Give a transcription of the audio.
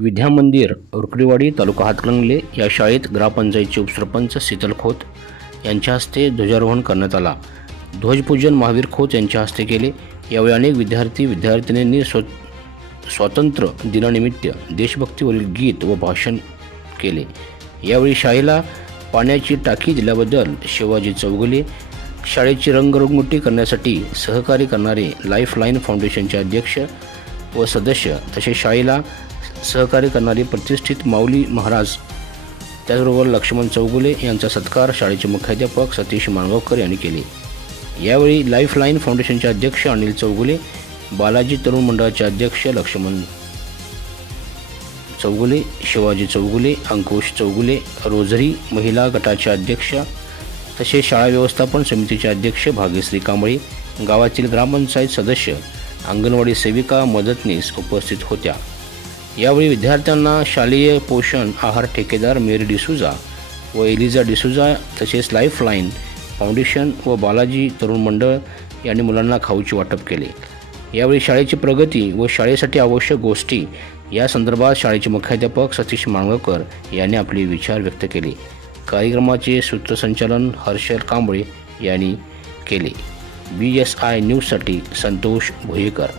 विद्या मंदिर उरकडेवाडी तालुका हातकणंगले या शाळेत ग्रामपंचायतचे उपसरपंच शीतल खोत यांच्या हस्ते ध्वजारोहण करण्यात आला। ध्वजपूजन महावीर खोत यांच्या हस्ते केले। यावेळी अनेक विद्यार्थिनींनी स्वातंत्र्य दिनानिमित्त देशभक्तीवरील गीत व भाषण केले। यावेळी शाळेला पाण्याची टाकी दिल्याबद्दल शिवाजी चौगुले, शाळेची रंगरंगोटी करण्यासाठी सहकार्य करणारे लाईफलाईन फाउंडेशनचे अध्यक्ष व सदस्य तसेच शाळेला सहकार्य करणारे प्रतिष्ठित माऊली महाराज, त्याचबरोबर लक्ष्मण चौगुले यांचा सत्कार शाळेचे मुख्याध्यापक सतीश माणगावकर यांनी केले। यावेळी लाईफलाईन फाउंडेशनचे अध्यक्ष अनिल चौगुले, बालाजी तरुण मंडळाचे अध्यक्ष लक्ष्मण चौगुले, शिवाजी चौगुले, अंकुश चौगुले, रोझरी महिला गटाचे अध्यक्ष तसेच शाळा व्यवस्थापन समितीचे अध्यक्ष भाग्यश्री कांबळे, गावातील ग्रामपंचायत सदस्य, अंगणवाडी सेविका, मदतनीस उपस्थित होत्या। यावेळी विद्यार्थ्यांना शालेय पोषण आहार ठेकेदार मेरी डिसूजा व एलिझा डिसूजा तसेच लाईफलाईन फाउंडेशन व बालाजी तरुण मंडळ यांनी मुलांना खाऊचे वाटप केले। यावेळी शाळेची प्रगती व शाळेसाठी आवश्यक गोष्टी या संदर्भात शाळेचे मुख्याध्यापक सतीश माणगावकर यांनी आपले विचार व्यक्त केले। कार्यक्रमाचे सूत्रसंचालन हर्षल कांबळे यांनी केले। BSI न्यूजसाठी संतोष भोयेकर।